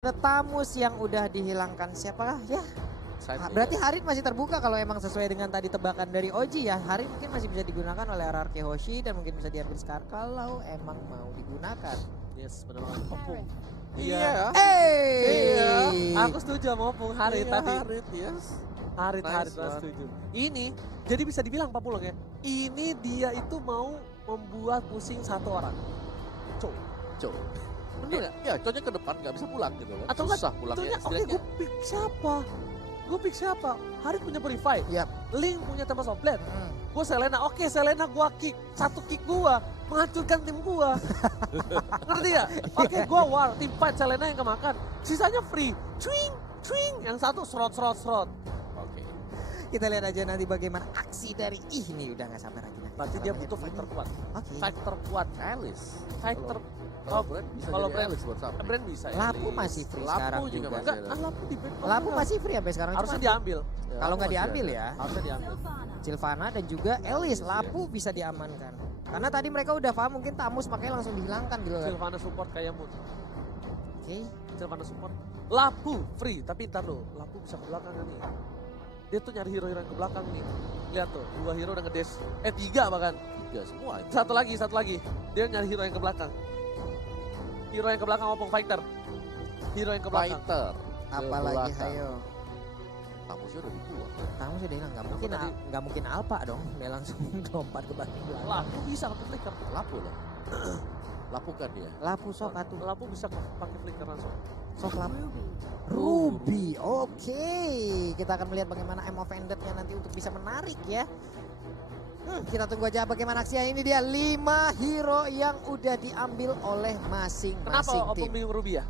Ada Tamus yang udah dihilangkan, siapakah ya? Berarti Harit masih terbuka kalau emang sesuai dengan tadi tebakan dari Oji ya. Harit mungkin masih bisa digunakan oleh RRQ Hoshi dan mungkin bisa diambil sekarang kalau emang mau digunakan. Yes, benar banget. Opung. Iya. Iya. Aku setuju sama Opung Harit Iya, tadi. Harit, yes. Harit Nice banget one. setuju. Ini jadi bisa dibilang Pak Pulung ya. Ini dia itu mau membuat pusing satu orang. Cow. Cow. Bener nggak? Ya, cowoknya ke depan nggak bisa pulang gitu kan. Atau Susah pulangnya. Oke, gue pick siapa? Gue pick siapa? Harit punya Purify. Yap. Link punya Tempest of Blade. Gue Selena, oke Selena gue kick. Satu kick gue menghancurkan tim gue. Ngerti gak? Oke gue war, tim fight Selena yang kemakan. Sisanya free. Swing, swing. Yang satu serot. Oke. Kita lihat aja nanti bagaimana aksi dari ini udah nggak sabar lagi. Berarti dia butuh fighter kuat. Oke. Fighter kuat. Alice. Fighter. Kalau brand bisa kalau jadi brand- Alice buat Sapri. Brand bisa ya. Lapu masih free Lapu sekarang juga juga. masih Enggak, ada. Lapu di ban. Lapu masih free sampai sekarang. Harusnya Cuma diambil. Ya, kalau nggak masih diambil ada. ya, Harusnya diambil. Sylvana dan juga Elis, Lapu bisa diamankan. Karena tadi mereka udah paham mungkin Tamus makanya langsung dihilangkan gitu kan. Sylvana support kayak Moon. Oke. Sylvana support. Lapu free, tapi ntar lo. Lapu bisa ke belakang kan nih. Dia tuh nyari hero-hero yang ke belakang nih. Lihat tuh, 2 hero udah ngedash. 3 bahkan. Tiga semua itu. Satu lagi. Dia nyari hero yang ke belakang. Hero yang ke belakang Opung fighter. Hero yang ke belakang. Fighter. Apalagi belakang. ayo. Tamusnya udah dibuang. Tamus sudah hilang, nggak mungkin Alpha dong. Dia langsung lompat ke belakang. Lapu bisa pakai flicker. Lapu lah. Lapukan dia. Lapu sok atuh. Lapu bisa pakai flicker langsung. Sok Lapu. Ruby, oke. Kita akan melihat bagaimana M of Ended-nya nanti untuk bisa menarik ya. Kita tunggu aja bagaimana aksinya. Ini dia 5 hero yang udah diambil oleh Kenapa masing-masing Opung tim. bingung Ruby ya?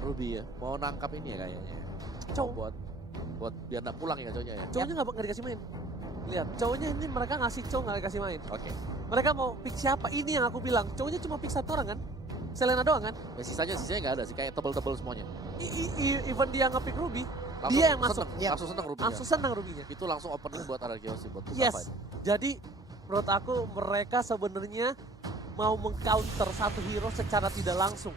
Ruby ya. Mau nangkap ini ya kayaknya. Cow. Buat biar nggak pulang ya cowoknya ya. Cowoknya nggak dikasih main. Lihat, cowoknya ini mereka ngasih cow nggak dikasih main. Oke. Mereka mau pick siapa? Ini yang aku bilang. Cowoknya cuma pick satu orang kan? Selena doang kan? Ya sisanya nggak ada sih, kayak tebel-tebel semuanya. Even dia nge-pick Ruby, Langsung dia yang masuk. seneng, Iya. Langsung seneng Ruby. Langsung senang Ruby-nya. Itu langsung opening buat Ararkiosi buat buka Yes. fight. Jadi menurut aku mereka sebenarnya mau mengcounter satu hero secara tidak langsung.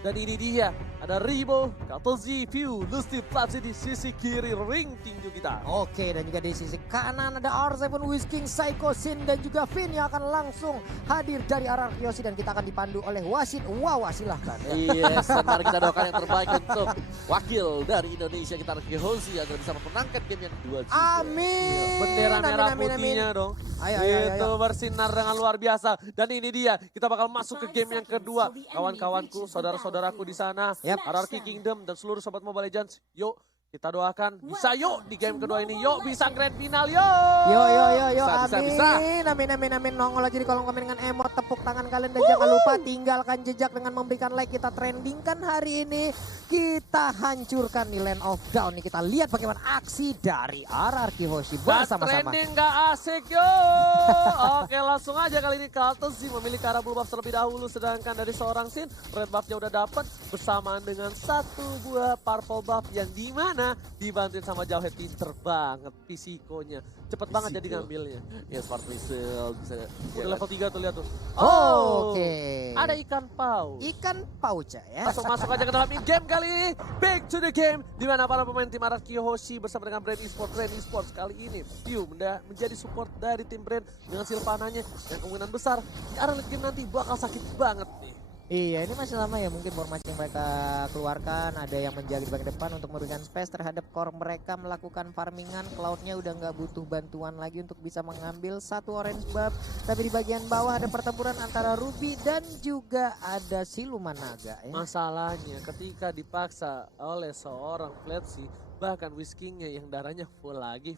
Dan ini dia, ada Ribo, Katozi, View, Lusty Platzi di sisi kiri ring tinju kita. Oke, dan juga di sisi kanan ada R7 Whisking, Psycho Sin dan juga Finn yang akan langsung hadir dari Ararkiosi dan kita akan dipandu oleh wasit. Wawa silahkan ya. Yes, dan mari kita doakan yang terbaik untuk wakil dari Indonesia kita Ararkiosi agar bisa memenangkan game yang kedua juga. Amin. Bendera merah Amin, amin, amin. putihnya dong. Ayo, ayo, ayo, Itu ayo. bersinar dengan luar biasa. Dan ini dia, kita bakal masuk ke game yang kedua. Kawan-kawanku, saudara-saudaraku di sana, Yap. Ararki Kingdom dan seluruh sobat Mobile Legends. Yuk, kita doakan bisa yuk di game kedua ini. Yuk bisa grand final yuk. Yo, Bisa, amin. bisa. Amin. Nongol aja di kolom komen dengan emot tepuk tangan kalian dan jangan lupa tinggalkan jejak dengan memberikan like. Kita trendingkan hari ini. Kita hancurkan di Land of Down nih. Kita lihat bagaimana aksi dari RRQ Hoshi bersama-sama. Trending gak asik yo. Oke langsung aja kali ini Kalton sih memilih ke arah blue buff terlebih dahulu. Sedangkan dari seorang Sin, red buffnya udah dapat bersamaan dengan satu buah purple buff yang dimana dibantuin sama Jauhead. Pinter banget pisikonya. Cepet banget jadi Pisiko. ngambilnya. Ya smart missile bisa. Udah level 3 tuh lihat tuh. Oke. Ada ikan paus. Ikan pauca ya. Langsung masuk aja ke dalam in-game kali ini. Back to the game. Di mana para pemain tim Ararki Hoshi bersama dengan Brand Esports. Brand Esports kali ini View menjadi support dari tim Brand dengan Sylvananya. Yang kemungkinan besar di arah late game nanti bakal sakit banget nih. Iya, ini masih lama ya mungkin formasi yang mereka keluarkan. Ada yang menjaga di bagian depan untuk memberikan space terhadap core mereka melakukan farmingan. Cloud-nya udah nggak butuh bantuan lagi untuk bisa mengambil satu orange buff. Tapi di bagian bawah ada pertempuran antara Ruby dan juga ada Siluman Naga ya. Masalahnya ketika dipaksa oleh seorang Fletsi, bahkan Whiskingnya yang darahnya full lagi.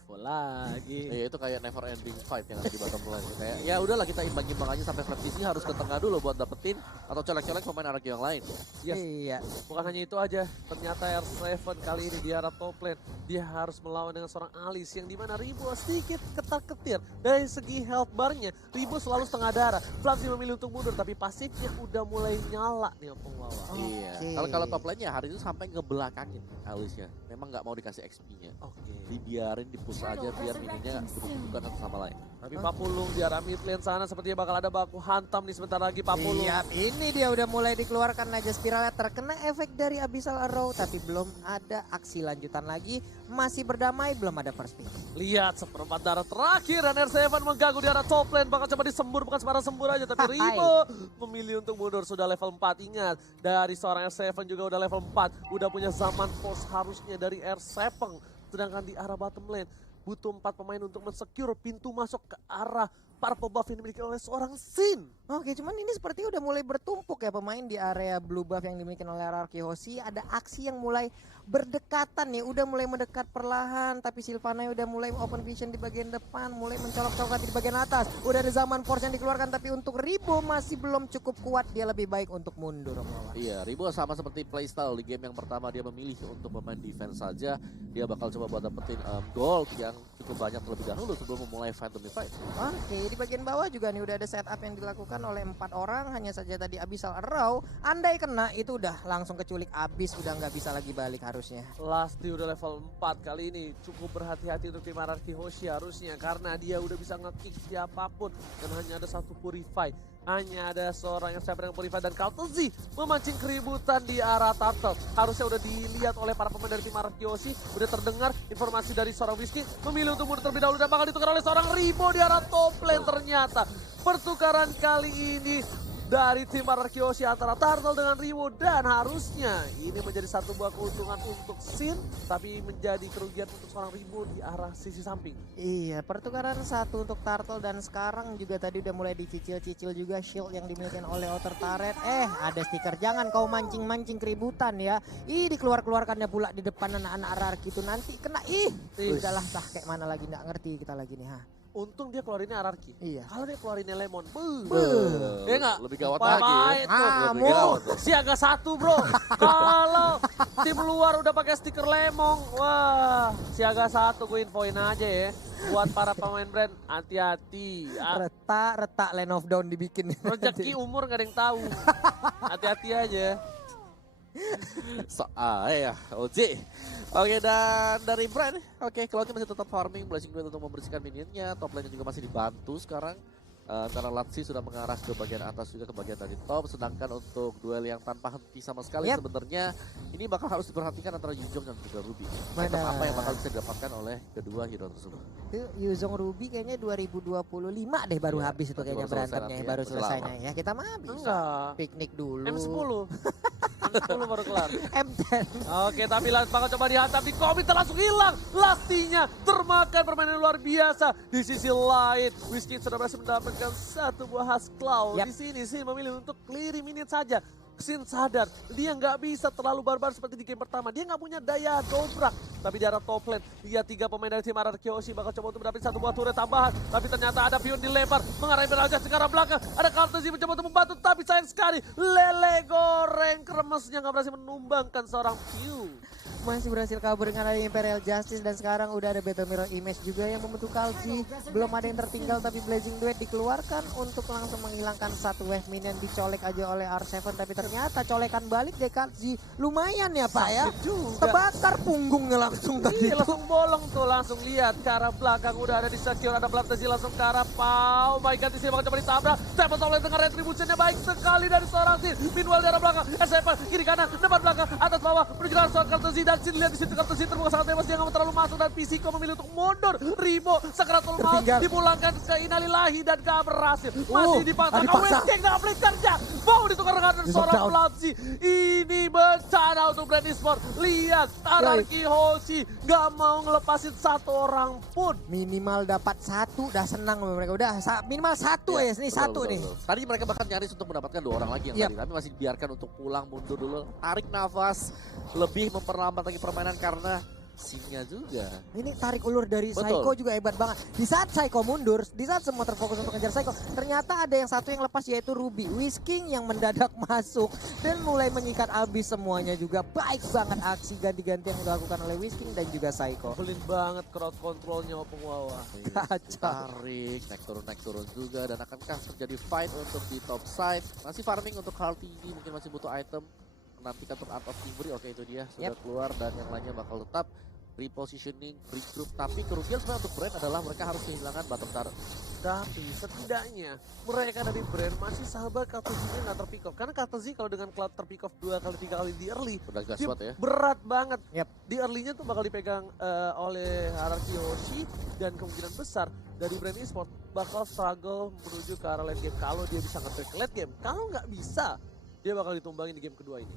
Ya itu kayak never ending fight yang ada di bottom lane. Kayak ya udahlah kita imbang-imbang aja sampai Flat PC harus ke tengah dulu buat dapetin atau colek-colek pemain Ararki yang lain. Yes. Iya. Bukan hanya itu aja, ternyata R7 kali ini di arah top lane, dia harus melawan dengan seorang Alice yang dimana Ribo sedikit ketar-ketir. Dari segi health bar-nya, Ribo selalu setengah darah. Flamsy memilih untuk mundur, tapi pasifnya udah mulai nyala nih Opung Wawa. Iya. Kalau top lane-nya hari itu sampai ngebelakangin Alice-nya. Memang nggak mau dikasih XP-nya. Oke. Dibiarin di push aja biar minionnya duduk-dudukan satu sama lain. Tapi Papulung di arah mid lane sana sepertinya bakal ada baku hantam nih sebentar lagi Papulung. Siap, ini dia udah mulai dikeluarkan aja spiralnya, terkena efek dari Abyssal Arrow tapi belum ada aksi lanjutan lagi, masih berdamai, belum ada first pick. Lihat seperempat darah terakhir dan R7 mengganggu di arah top lane, bakal coba disembur, bukan sembarang sembur aja tapi Ribo memilih untuk mundur, sudah level 4. Ingat, dari seorang R7 juga udah level 4, udah punya zaman force harusnya dari R7, sedangkan di arah bottom lane butuh 4 pemain untuk mensecure pintu masuk ke arah purple buff yang dimiliki oleh seorang Sin. Oke, cuman ini sepertinya udah mulai bertumpuk ya pemain di area blue buff yang dimiliki oleh RRQ Hoshi. Ada aksi yang mulai berdekatan nih, udah mulai mendekat perlahan, tapi Sylvana udah mulai open vision di bagian depan, mulai mencolok-colok di bagian atas. Udah ada zaman force yang dikeluarkan, tapi untuk Ribo masih belum cukup kuat, dia lebih baik untuk mundur. Iya, Ribo sama seperti playstyle di game yang pertama, dia memilih untuk bermain defense saja. Dia bakal coba buat dapetin gold yang cukup banyak terlebih dahulu sebelum memulai fight demi fight. Oke, di bagian bawah juga nih udah ada setup yang dilakukan oleh 4 orang. Hanya saja tadi Abyssal Arrow, andai kena itu udah langsung keculik abis, udah nggak bisa lagi balik harusnya. Lasti udah level 4 kali ini, cukup berhati-hati untuk tim RRQ Hoshi harusnya karena dia udah bisa nge-kick siapapun dan hanya ada satu Purify. Hanya ada seorang yang siap dengan Purify dan Kaltezi memancing keributan di arah Turtle. Harusnya udah dilihat oleh para pemain dari tim RRQ Hoshi, udah terdengar informasi dari seorang Whiskey memilih untuk mundur terlebih dahulu dan bakal ditukar oleh seorang Ribo di arah top lane. Ternyata pertukaran kali ini dari tim RRQ Hoshi antara Turtle dengan Riwo, dan harusnya ini menjadi satu buah keuntungan untuk Sin, tapi menjadi kerugian untuk seorang Riwo di arah sisi samping. Iya, pertukaran satu untuk Turtle dan sekarang juga tadi udah mulai dicicil-cicil juga shield yang dimiliki oleh Outer Turret. Ada stiker, jangan kau mancing-mancing keributan ya. Dikeluar-keluarkannya pula di depan anak-anak RRQ itu nanti kena udahlah tah kayak mana lagi, nggak ngerti kita lagi nih. Untung dia keluarinnya anarki. Iya. Kalau dia keluarinnya lemon, Ya enggak? lebih gawat lagi. Lebih gawat. Siaga 1 bro. Kalau tim luar udah pakai stiker lemon, wah siaga 1 gue infoin aja ya. Buat para pemain brand, hati-hati. Retak Land of Dawn dibikin. Rezeki umur gak ada yang tahu. Hati-hati aja. Ya, OJ. Oke, dan dari Brand, oke, Cloud masih tetap farming, Blazing Duet untuk membersihkan minionnya, top lane juga masih dibantu sekarang. Karena Latsi sudah mengarah ke bagian atas juga ke bagian dari top, sedangkan untuk duel yang tanpa henti sama sekali sebenarnya ini bakal harus diperhatikan antara Yuzong dan juga Ruby. Apa yang bakal bisa didapatkan oleh kedua hero tersebut? Yuzong Ruby kayaknya 2025 deh baru habis itu kayaknya berantemnya, baru selesainya ya. Kita mah bisa enggak piknik dulu. M10 M10 baru kelar. M10. Oke, tapi bakal coba dihantam di komite langsung hilang. Lastinya termakan, permainan luar biasa. Di sisi lain, Whiskey sudah berhasil mendapatkan satu buah khas Cloud. Di sini Sin memilih untuk clear minute saja. Sin sadar dia nggak bisa terlalu barbar seperti di game pertama. Dia nggak punya daya dobrak. Tapi di arah top lane, dia 3 pemain dari tim RRQ Hoshi bakal coba untuk mendapatkan satu buah turret tambahan. Tapi ternyata ada pion dilempar mengarah Beraja ke arah belakang. Ada Kaltezi mencoba untuk membantu, tapi sayang sekali lele goreng kremesnya nggak berhasil menumbangkan seorang pion. Masih berhasil kabur dengan ada Imperial Justice dan sekarang udah ada Battle Mirror Image juga yang membentuk Kalji. Belum ada yang tertinggal tapi Blazing Duet dikeluarkan untuk langsung menghilangkan satu wave minion, dicolek aja oleh R7 tapi ternyata colekan balik deh Kalji. Lumayan ya Pak ya. Terbakar punggungnya langsung tadi. Iya, langsung bolong tuh, langsung lihat ke arah belakang udah ada di secure, ada Blantezi langsung ke arah Pau. Baik ganti sih bakal coba ditabrak. Temple Top Lane dengan retributionnya baik sekali dari seorang Sin. Meanwhile di arah belakang, S7 kiri kanan, depan belakang, atas bawah menuju ke arah seorang Kaltezi. Dan Sin lihat di situ Kaltezi terbuka sangat bebas, dia nggak mau terlalu masuk dan Pisiko memilih untuk mundur. Ribo sakaratul maut dipulangkan ke Inalilahi dan gak berhasil. Masih dipaksakan Westgate dengan Blade kerja. Mau ditukar dengan seorang Blantezi. Ini bencana untuk Brand Esport. Lihat RRQ Hoshi gak mau ngelepasin satu orang pun. Minimal dapat satu, udah senang mereka. Udah minimal satu ya, ini satu nih. Tadi mereka bahkan nyaris untuk mendapatkan 2 orang lagi yang tadi, tapi masih dibiarkan untuk pulang mundur dulu, tarik nafas, lebih memperlambat lagi permainan karena Sinnya juga. Ini tarik ulur dari Saiko juga hebat banget. Di saat Saiko mundur, di saat semua terfokus untuk ngejar Saiko, ternyata ada yang satu yang lepas yaitu Ruby. Whisking yang mendadak masuk dan mulai mengikat abis semuanya juga. Baik banget aksi ganti-ganti yang dilakukan oleh Whisking dan juga Saiko. Belin banget crowd controlnya Opung Wawa. Kacau. Tarik, naik turun juga, dan akankah terjadi fight untuk di top side. Masih farming untuk Hearty ini, mungkin masih butuh item. Nantikan untuk Art of Ivory, oke itu dia sudah keluar dan yang lainnya bakal tetap. repositioning, regroup. Tapi kerugian sebenarnya untuk Brand adalah mereka harus kehilangan bottom turret. Tapi setidaknya mereka dari brand masih sabar Kartuzinya nggak terpick off. Karena Kartuzi kalau dengan Cloud terpick off 2 kali 3 kali di early, Udah gas dia banget ya. berat banget. Yap. Di early-nya tuh bakal dipegang oleh Hierarchy Yoshi dan kemungkinan besar dari brand e-sport bakal struggle menuju ke arah late game kalau dia bisa nge-track late game. Kalau nggak bisa, dia bakal ditumbangin di game kedua ini.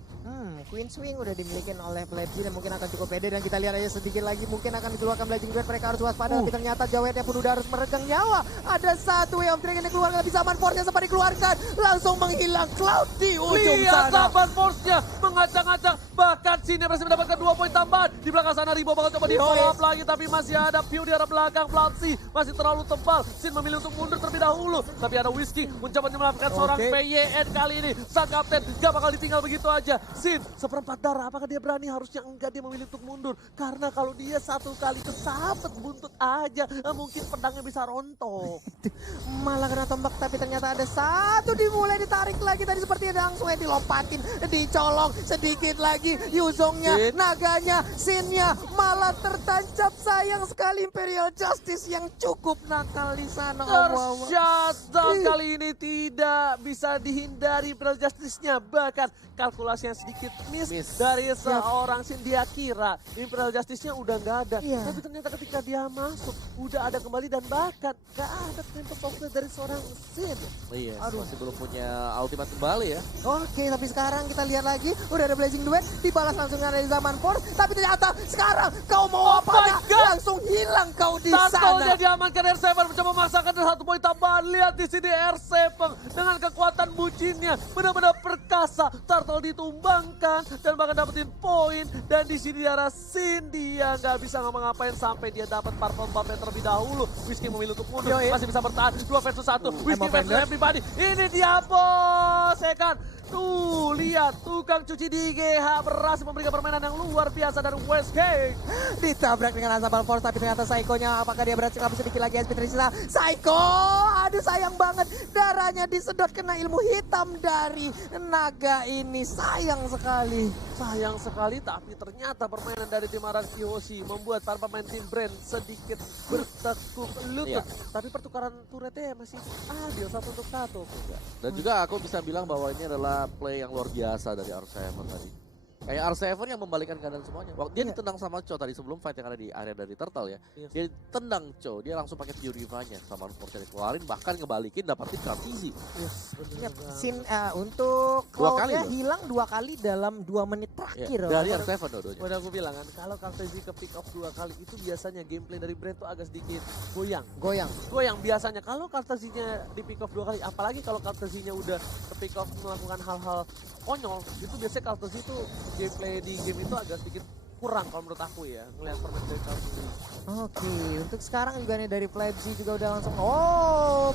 Queen Swing udah dimiliki oleh Plebs dan mungkin akan cukup pede, dan kita lihat aja sedikit lagi mungkin akan dikeluarkan Blazing Duet. Mereka harus waspada, tapi ternyata Jawetnya pun udah harus meregang nyawa. Ada satu Way of Dragon yang dikeluarkan, tapi Zaman Force-nya sempat dikeluarkan, langsung menghilang Cloud di ujung Lihat sana. Zaman Force-nya mengacang-acang, bahkan Sin yang berhasil mendapatkan 2 poin tambahan. Di belakang sana Ribo bakal coba di follow up lagi, tapi masih ada Pew di arah belakang. Platzi masih terlalu tebal, Sin memilih untuk mundur terlebih dahulu, tapi ada Whiskey mencoba menyelamatkan seorang PYN kali ini. Sang kapten gak bakal ditinggal begitu aja. Sin seperempat darah, apakah dia berani? Harusnya enggak, dia memilih untuk mundur. Karena kalau dia satu kali kesabet buntut aja, mungkin pedangnya bisa rontok. Malah kena tombak, tapi ternyata ada satu dimulai ditarik lagi tadi, seperti langsung dilompatin, dicolong sedikit lagi. Yuzongnya, naganya, Sinnya malah tertancap. Sayang sekali Imperial Justice yang cukup nakal di sana. Shutdown kali ini tidak bisa dihindari Imperial Justice-nya. Bahkan kalkulasi yang sedikit miss dari seorang Sin. Dia kira Imperial Justice-nya udah nggak ada. Tapi ternyata ketika dia masuk, udah ada kembali, dan bahkan nggak ada Tempest of Fate dari seorang Sin. Iya, masih belum punya ultimate kembali ya. Oke, tapi sekarang kita lihat lagi, udah ada Blazing Duet, dibalas langsung dari Zaman Force, tapi ternyata sekarang kau mau apa? Langsung hilang kau di sana. Turtle-nya diamankan, R7 mencoba memaksakan 1 poin tambahan. Lihat di sini R7 dengan kekuatan bucinnya benar-benar perkasa. Turtle ditumbangkan dan bahkan dapetin poin, dan di sini di arah Sin dia nggak bisa ngapa-ngapain sampai dia dapat purple buff yang terlebih dahulu. Whiskey memilih untuk mundur, masih bisa bertahan 2 versus 1. Whiskey versus everybody. Ini dia bos, ya kan? Tuh, lihat tukang cuci di GH berhasil memberikan permainan yang luar biasa dari Westgate. Ditabrak dengan Azabal Force, tapi ternyata Psycho-nya, apakah dia berhasil kabur sedikit lagi? SP tersisa. Psycho, aduh sayang banget, darahnya disedot kena ilmu hitam dari naga ini. Sayang sekali. Sayang sekali, tapi ternyata permainan dari tim Hierarchy Yoshi membuat para pemain tim Brand sedikit bertekuk lutut. Tapi pertukaran turretnya masih adil 1-1. Dan juga aku bisa bilang bahwa ini adalah play yang luar biasa dari R7 tadi. Kayak R7 yang membalikan keadaan semuanya. Waktu dia ditendang sama Cho tadi sebelum fight yang ada di area dari Turtle ya. Dia tendang Cho, dia langsung pakai Purify-nya sama Force dikeluarin, bahkan ngebalikin dapatin Kartizi. Sin untuk Cloud-nya hilang 2 kali dalam 2 menit terakhir. Dari R7 dua-duanya. Udah aku bilang kan, kalau Kartizi ke pick off 2 kali itu biasanya gameplay dari Brand tuh agak sedikit goyang biasanya. Kalau Kartizinya di pick off 2 kali, apalagi kalau Kartizinya udah ke pick off melakukan hal-hal konyol, itu biasanya Kartizi itu gameplay di game itu agak sedikit kurang kalau menurut aku ya, ngelihat permainan dari Kartizi. Oke, untuk sekarang juga nih dari Plebs juga udah langsung,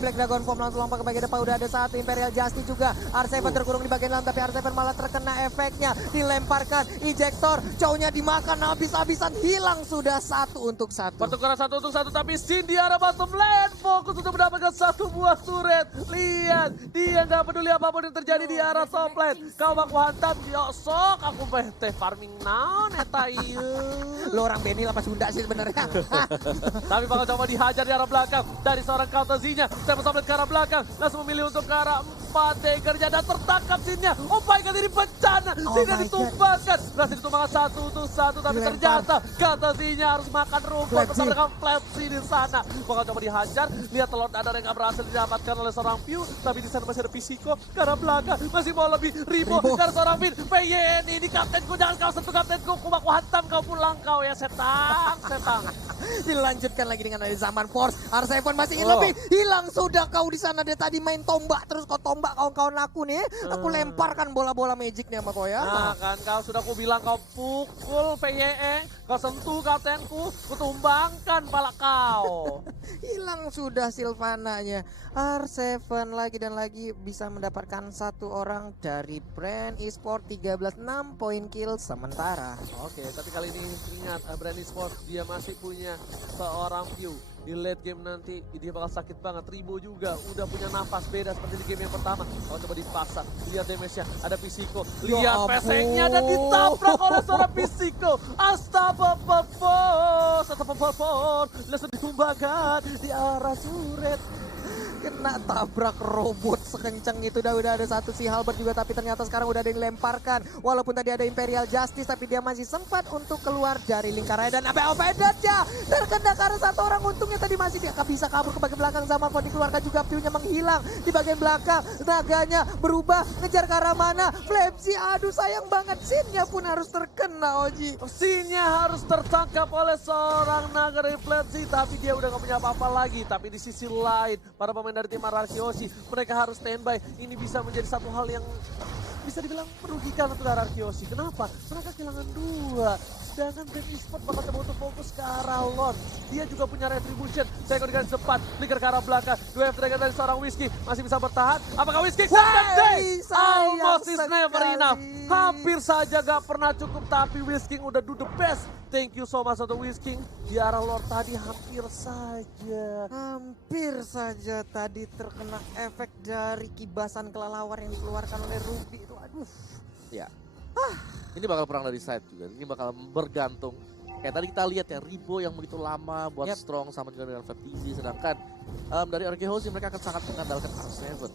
Black Dragon Form langsung lompat ke bagian depan. Udah ada satu Imperial Justice juga, R7 terkurung di bagian dalam, tapi R7 malah terkena efeknya, dilemparkan ejector, Chow-nya dimakan habis-habisan, hilang sudah 1-1. Pertukaran 1-1, tapi Sin di arah bottom lane, fokus untuk mendapatkan 1 buah turret. Lihat, dia nggak peduli apapun yang terjadi di arah top lane. Kau baku hantam, sok aku teh farming naon eta ieu. Lo orang Benny lah pas Sunda sih sebenarnya. Tapi bakal coba dihajar di arah belakang dari seorang Kartuzinya. Saya bersama ke arah belakang, langsung memilih untuk ke arah 4 Daggernya, dan tertangkap Sinnya. Oh my god, ini bencana. Sinnya ditumbangkan, berhasil ditumbangkan 1-1, tapi ternyata Kartuzinya harus makan rumput bersama dengan Plebsi di sana. Bakal coba dihajar, lihat telur dadar yang gak berhasil didapatkan oleh seorang Pew, tapi di sana masih ada Pisiko ke arah belakang, masih mau lebih Ribo karena seorang Min. PYN ini kaptenku, jangan kau sentuh kaptenku, kumaku hantam kau pulang kau ya setang. Dilanjutkan lagi dengan ada Zaman Force. R7 masih ingin lebih, hilang sudah kau di sana. Dia tadi main tombak terus, kau tombak kawan-kawan aku nih. Aku lemparkan bola-bola magicnya sama kau ya. Nah kan, kau sudah ku bilang kau pukul PYE, kau sentuh kaptenku, ku tumbangkan pala kau. Hilang sudah Sylvana-nya. R7 lagi dan lagi bisa mendapatkan 1 orang dari Brand Esport, 13 6 poin kill sementara. Oke, tapi kali ini ingat Brand Esport dia masih punya seorang Pew. Di late game nanti dia bakal sakit banget. Ribo juga udah punya nafas beda seperti di game yang pertama. Kalau coba dipaksa, lihat damage-nya, ada Pisiko, lihat pesengnya dan ditabrak oleh seorang Pisiko. Astagfirullah. Purple langsung ditumbangkan di arah turret. Kena tabrak robot sekencang itu. Udah ada satu si Halbert juga, tapi ternyata sekarang udah ada yang dilemparkan. Walaupun tadi ada Imperial Justice, tapi dia masih sempat untuk keluar dari lingkaran. Dan sampai offended ya, terkena karena satu orang. Untungnya tadi masih dia bisa kabur ke bagian belakang. Zamanford dikeluarkan juga, Piunya menghilang di bagian belakang. Naganya berubah, ngejar ke arah mana. Flamesy, aduh sayang banget. Scene-nya pun harus terkena, Oji. Scene-nya harus tertangkap oleh seorang naga dari Flamesy, tapi dia udah gak punya apa-apa lagi. Tapi di sisi lain, para pemain dari tim Arkeosi, mereka harus standby. Ini bisa menjadi satu hal yang bisa dibilang merugikan untuk Arkeosi. Kenapa? Mereka kehilangan 2. Sedangkan Brand Esports bakal coba untuk fokus ke arah Lon. Dia juga punya Retribution. Saya di garis depan, flicker ke arah belakang. 2 F-Dragon dari seorang Whiskey masih bisa bertahan. Apakah Whiskey? Almost is never enough. Hampir saja gak pernah cukup, tapi Whiskey udah do the best. Thank you so much untuk Whiskey. Di arah Lord tadi hampir saja. Hampir saja tadi terkena efek dari kibasan kelelawar yang dikeluarkan oleh Ruby itu. Aduh. Ya. Ini bakal perang dari side juga. Ini bakal bergantung. Kayak tadi kita lihat ya, Ribo yang begitu lama buat strong sama juga dengan FTZ. Sedangkan dari Arkeosi mereka akan sangat mengandalkan R7.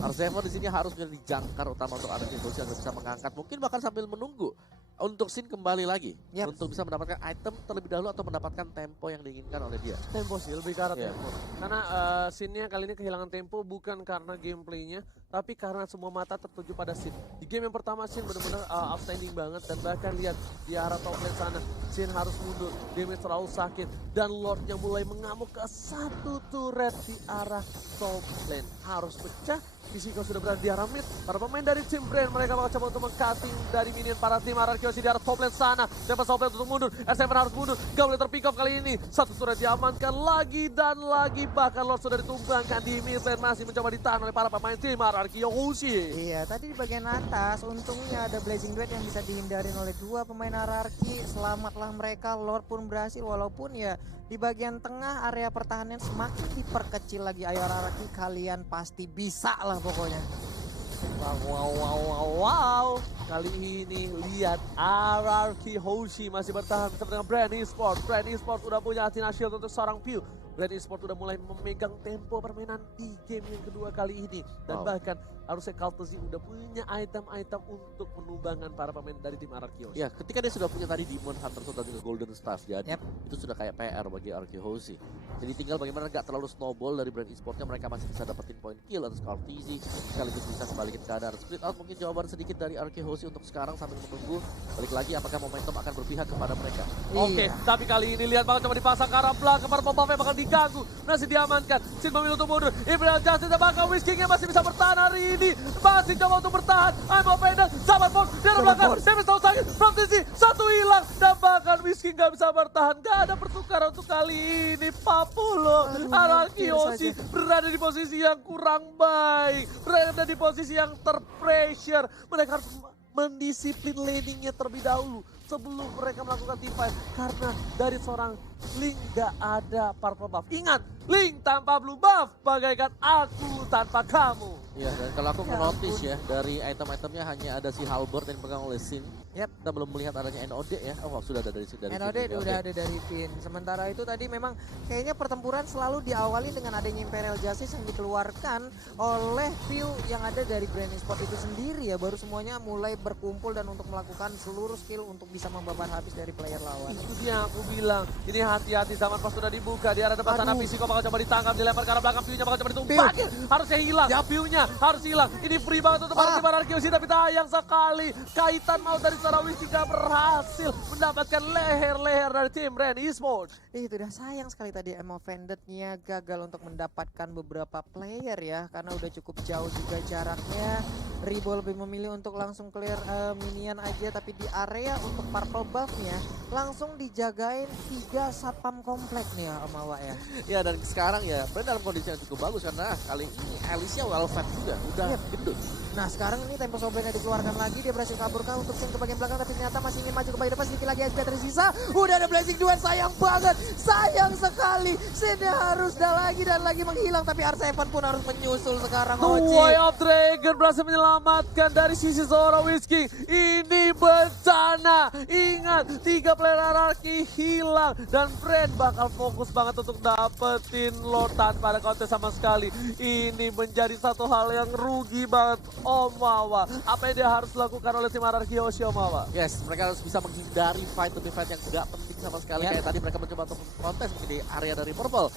R7 di sini harus menjadi jangkar utama untuk Arkeosi agar bisa mengangkat. Mungkin bahkan sambil menunggu untuk Sin kembali lagi. Untuk bisa mendapatkan item terlebih dahulu atau mendapatkan tempo yang diinginkan oleh dia. Tempo sih, lebih ke arah tempo. Karena Sin-nya kali ini kehilangan tempo bukan karena gameplaynya, tapi karena semua mata tertuju pada Sin. Di game yang pertama Sin benar-benar outstanding banget, dan bahkan lihat di arah top lane sana, Sin harus mundur, damage terlalu sakit, dan Lordnya mulai mengamuk ke satu turret di arah top lane. Harus pecah. Fisiko sudah berada di arah mid. Para pemain dari tim Brand mereka bakal coba untuk meng-cutting dari minion para tim Arkeosi di arah top lane sana. Dapat top lane untuk mundur. S7 harus mundur. Gak boleh terpick off kali ini. Satu turret diamankan lagi dan lagi. Bahkan Lord sudah ditumbangkan di mid lane. Masih mencoba ditahan oleh para pemain tim Arkeosi. Iya, tadi di bagian atas untungnya ada Blazing Duet yang bisa dihindarin oleh 2 pemain Ararki. Selamatlah mereka. Lord pun berhasil, walaupun ya di bagian tengah area pertahanan semakin diperkecil lagi. Ayo Ararki, kalian pasti bisa lah pokoknya. Wow. Kali ini lihat RRQ Hoshi masih bertahan bersama dengan Brand Esports. Brand Esports udah punya Athena Shield untuk seorang Pew. Brand Esports udah mulai memegang tempo permainan di game yang kedua kali ini. Dan bahkan harusnya Kaltezi udah punya item-item untuk menumbangkan para pemain dari tim Arkeosi. Ya, ketika dia sudah punya tadi Demon Hunter dan juga Golden Staff, jadi itu sudah kayak PR bagi Arkeosi. Jadi tinggal bagaimana gak terlalu snowball dari Brand Esportsnya, mereka masih bisa dapetin point kill atau Kaltezi sekaligus bisa kembaliin keadaan. Split out mungkin jawaban sedikit dari Arkeosi untuk sekarang sambil menunggu balik lagi apakah momentum akan berpihak kepada mereka. Oke, tapi kali ini lihat banget coba dipasang ke arah belakang, para pemain bakal diganggu, masih diamankan. Sin memilih untuk mundur. Imperial Justice dan bahkan Whiskey-nya masih bisa bertahan hari ini. Masih coba untuk bertahan. I'm offended. Zamanford di arah belakang. Davis tahu sakit. From TC, satu hilang. Dan bahkan Whiskey nggak bisa bertahan. Gak ada pertukaran untuk kali ini. Papulo Arkeosi berada di posisi yang kurang baik. Berada di posisi yang terpressure. Mereka harus mendisiplin laningnya terlebih dahulu sebelum mereka melakukan team fight, karena dari seorang Link gak ada purple buff. Ingat, Link tanpa blue buff bagaikan aku tanpa kamu. Iya, dan kalau aku notice ya, dari item-itemnya hanya ada si Halbert yang dipegang oleh Sin. Kita belum melihat adanya NOD ya. Oh, sudah ada dari NOD udah ada dari Finn. Sementara itu tadi memang kayaknya pertempuran selalu diawali dengan adanya Imperial Justice yang dikeluarkan oleh Pew yang ada dari Brand Esports itu sendiri ya. Baru semuanya mulai berkumpul dan untuk melakukan seluruh skill untuk bisa membabat habis dari player lawan. Itu dia aku bilang. Ini hati-hati, zaman pas sudah dibuka di arah depan sana. Fisiko bakal coba ditangkap, dilempar ke arah belakang. Pew-nya bakal coba ditumpakin. Harusnya hilang. Pew-nya harus hilang. Ini free banget untuk para tim Arkeosi, tapi sayang sekali. Kaitan mau dari Sarawis tidak berhasil mendapatkan leher-leher dari tim Brand Esports. Itu udah sayang sekali tadi Offended-nya gagal untuk mendapatkan beberapa player ya, karena udah cukup jauh juga jaraknya. Ribo lebih memilih untuk langsung clear minion aja, tapi di area untuk purple buff-nya langsung dijagain 3 satpam komplek nih ya Om Awa ya. Ya, dan sekarang ya Brand dalam kondisi yang cukup bagus karena kali ini Alicia well fed juga, udah gendut. Nah sekarang ini tempo sobreknya dikeluarkan lagi, dia berhasil kaburkan untuk Sin ke bagian belakang, tapi ternyata masih ingin maju ke bagian depan, sedikit lagi SP tersisa. Udah ada Blazing Duel, sayang banget, sayang sekali. Sinnya harus lagi dan lagi menghilang, tapi R7 pun harus menyusul sekarang. The Oci. Way of Dragon berhasil menyelamatkan dari sisi seorang Whisky. Ini bencana. Ingat, 3 player Ararki hilang dan Brand bakal fokus banget untuk dapetin Lord tanpa ada counter sama sekali. Ini menjadi satu hal yang rugi banget Om Wawa. Apa yang dia harus lakukan oleh tim Ararki Yoshi Om Wawa? Yes, mereka harus bisa menghindari fight demi fight yang gak penting sama sekali. Kayak tadi mereka mencoba untuk kontes di area dari Purple.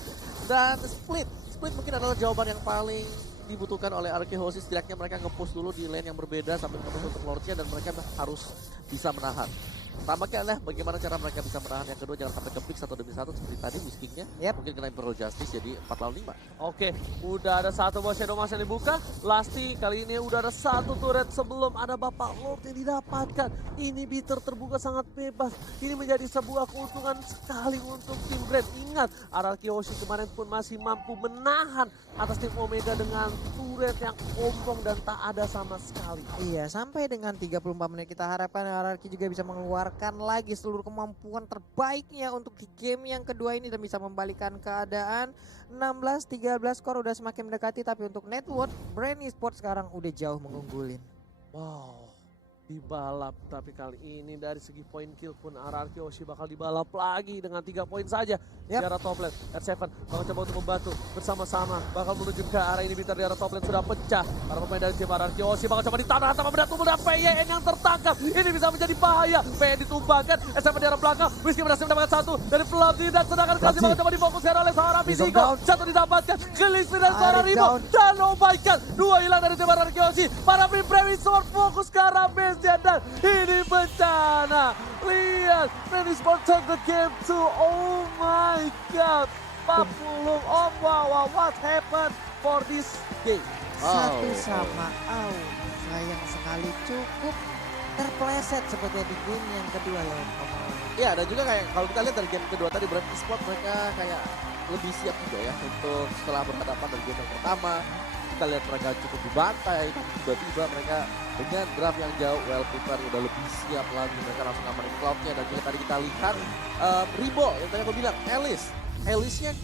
Dan split mungkin adalah jawaban yang paling dibutuhkan oleh Ararki Hoshi. Setidaknya mereka nge-push dulu di lane yang berbeda sambil menunggu untuk Lordnya, dan mereka harus bisa menahan. Tampaknya adalah bagaimana cara mereka bisa menahan. Yang kedua, jangan sampai ke pick 1 demi 1 seperti tadi Whiskingnya. Mungkin kena Imperial Justice jadi 4 lawan 5. Oke, udah ada satu bawah Shadow Mask yang dibuka. Lasti kali ini udah ada satu turret sebelum ada Bapak Lord yang didapatkan. Ini bitter terbuka sangat bebas. Ini menjadi sebuah keuntungan sekali untuk tim Brand. Ingat, Ararki Hoshi kemarin pun masih mampu menahan atas tim Omega dengan turret yang ompong dan tak ada sama sekali. Iya, sampai dengan 34 menit kita harapkan Ararki juga bisa mengeluarkan lagi seluruh kemampuan terbaiknya untuk di game yang kedua ini dan bisa membalikan keadaan. 16-13 skor udah semakin mendekati, tapi untuk net worth Brand Esports sekarang udah jauh mengunggulin. Wow, dibalap, tapi kali ini dari segi poin kill pun Ararki Hoshi bakal dibalap lagi dengan 3 poin saja. Di arah top lane, R7 bakal coba untuk membantu bersama-sama, bakal menuju ke arah ini. Bitter di arah top lane sudah pecah. Para pemain dari tim Ararki Hoshi bakal coba ditahan sama benda tubuh PYN yang tertangkap. Ini bisa menjadi bahaya. PYN ditumbangkan, R7 di arah belakang. Whisky berhasil mendapatkan satu dari Flabdi, dan sedangkan kasih bakal coba difokuskan oleh seorang Bizigo. Satu didapatkan, gelis dari seorang Rimo, dan oh my god, 2 hilang dari tim Ararki Hoshi. Para Brave Sword fokus ke arah base dan ini bencana. Lihat, Brand Esports take the game to, oh my god, 40. Oh wow, what happened for this game? Satu sama out, sayang sekali, cukup terpleset seperti di game yang kedua ya Om. Ya, dan juga kayak kalau kita lihat dari game kedua tadi, Brand Esports mereka kayak lebih siap juga ya untuk setelah berhadapan dari game yang pertama. Kita lihat mereka cukup dibantai, tapi tiba-tiba mereka dengan draft yang jauh, well prepared, udah lebih siap lagi. Mereka langsung ngamarin cloudnya, dan juga tadi kita lihat Ribo yang tadi aku bilang, Alice-nya